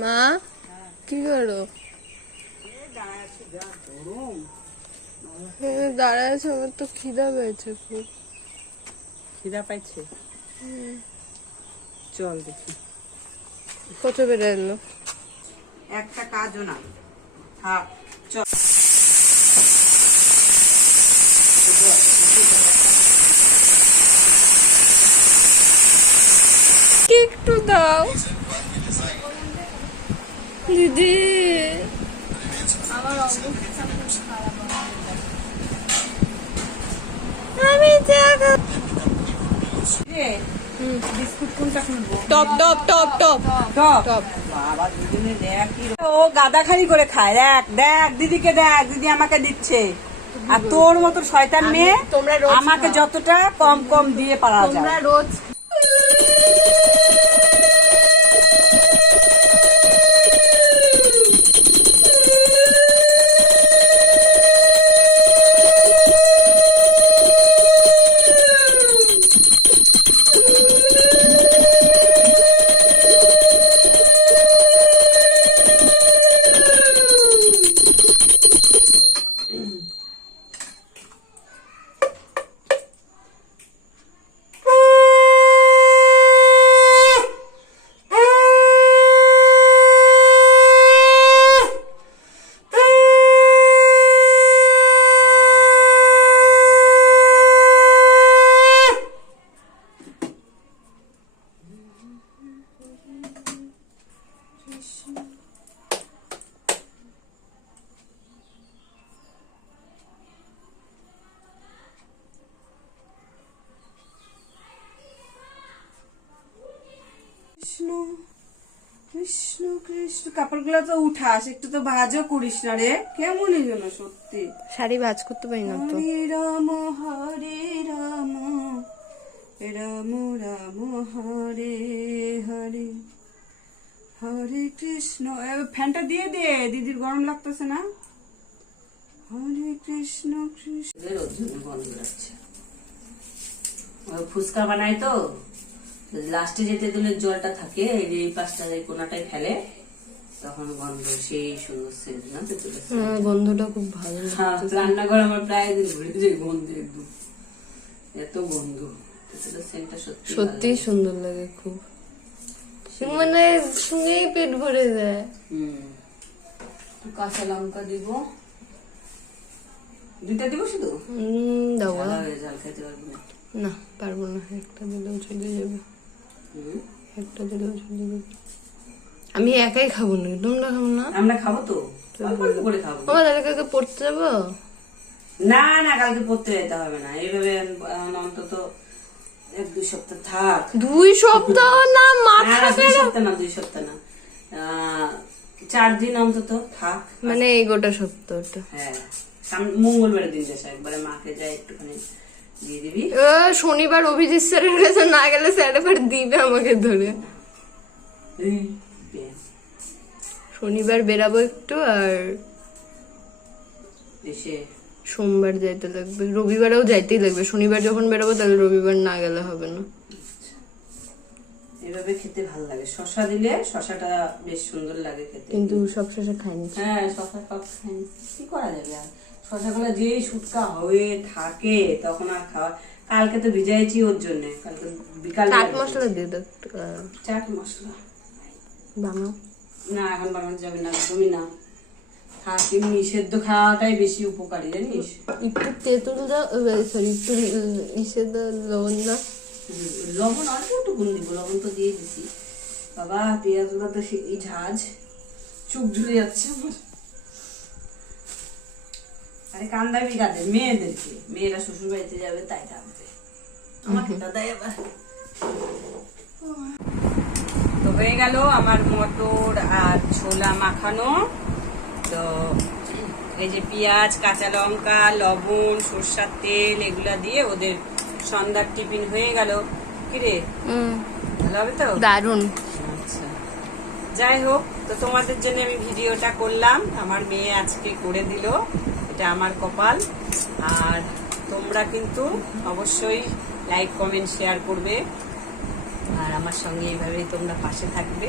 মা কি করো? দাঁড়ায় আছে আমার তো খিদা পেয়েছে খুব। খিদা পাইছে? চল দেখি। কত বেড়ে এলো? একটা কাজও না। থাক চল। একটু দাও। দিদি। আমি বিস্কুট কোনটা top top top top. Top. Top. বাবা দুদিনে দেখ কি? ও গাদা খালি করে খায়। দেখ দেখ দিদিকে দেখ দিদি আমাকে দিচ্ছে। আর তোর মতো শয়তান মেয়ে আমাকে যতটা কম কম দিয়ে পারা তোমরা যায় রোজ কৃষ্ণ কৃষ্ণ কাপড়গুলো তো উঠাস একটু তো ভাজও করিস না রে। কেমনই যেন সত্যি। শাড়ি ভাজ করতে পারি না তো। হরে রাম হরে রাম রাম রাম হরে হরে হরে কৃষ্ণ। ফ্যানটা দিয়ে দে দিদির গরম লাগতেছে না? হরে কৃষ্ণ কৃষ্ণ। ফুচকা বানাই তো। লাস্টে যেতে দিলে জলটা থাকে এই যে এই পাশটা এই কোনাটায় ফেলে তখন গন্ধ সেই সুন্দর সেন্ট না গন্ধটা খুব ভালো হ্যাঁ, রান্নাঘর আমার প্রায় দিন ঘুরে যায় গন্ধ একদম। এত গন্ধ সেন্টটা সত্যি সত্যি সুন্দর লাগে খুব। মানে শুনেই পেট ভরে যায়। হুম। কাঁচা লঙ্কা দিব। দুইটা দিব শুধু? দাও না পারব না একটা দিলেও চলে যাবে। একটা আমি একাই খাব না তোমরা খাব না? আমরা খাব তো করে খাব। আমার দাদাকে পড়তে যাব? না না কালকে পড়তে যেতে হবে না এইভাবে অন্তত এক দুই সপ্তাহ থাক। দুই সপ্তাহ না মাথা দুই সপ্তাহ না দুই সপ্তাহ না। চার দিন অন্তত থাক। মানে এই গোটা সপ্তাহটা। হ্যাঁ মঙ্গলবারের দিন যাস একবারে মাকে যাই একটুখানি। দিয়ে দিবি? শনিবার অভিজিৎ স্যারের কাছে না গেলে স্যার এবার দিবে আমাকে ধরে। শনিবার বেরাবো একটু আর এসে। সোমবার যাইতে লাগবে। রবিবারেও যাইতেই লাগবে। শনিবার যখন বেরাবো তাহলে রবিবার না গেলে হবে না। এভাবে খেতে ভালো লাগে। শশা দিলে শশাটা বেশ সুন্দর লাগে খেতে। কিন্তু সব শেষে খাইনি। হ্যাঁ শশা টক খাই কি করা যাবে আর? শশাগুলো যেই শুটকা হয়ে থাকে তখন আর খাওয়া কালকে তো ভিজাইছি ওর জন্য। কালকে বিকাল চাট মশলা দিয়ে দাও চাট মশলা। বানাও। না এখন বানানো যাবে না একদমই না। থাক এমনি সেদ্ধ খাওয়াটাই বেশি উপকারী জানিস? একটু তেঁতুল দাও সরি একটু ইসে দাও লবণ দাও। লবণ অল্প একটু গুণ দিব লবণ তো দিয়ে দিছি। বাবা পেঁয়াজগুলো তো সেই ঝাঁজ। চোখ ঝুলে যাচ্ছে আমার। আরে কান্দাবি কাদের মেয়েদেরকে মেয়েরা শ্বশুর বাড়িতে যাবে তাই কাঁদবে আমাকে দাদাই আবার। তো হয়ে গেল আমার মটর আর ছোলা মাখানো। তো এই যে পেঁয়াজ কাঁচা লঙ্কা লবণ সর্ষার তেল এগুলা দিয়ে ওদের সন্ধ্যার টিফিন হয়ে গেল। কিরে ভালো হবে তো? দারুণ আচ্ছা। যাই হোক তো তোমাদের জন্য আমি ভিডিওটা করলাম। আমার মেয়ে আজকে করে দিল। এটা আমার কপাল। আর তোমরা কিন্তু অবশ্যই লাইক কমেন্ট শেয়ার করবে। আর আমার সঙ্গে এইভাবেই তোমরা পাশে থাকবে।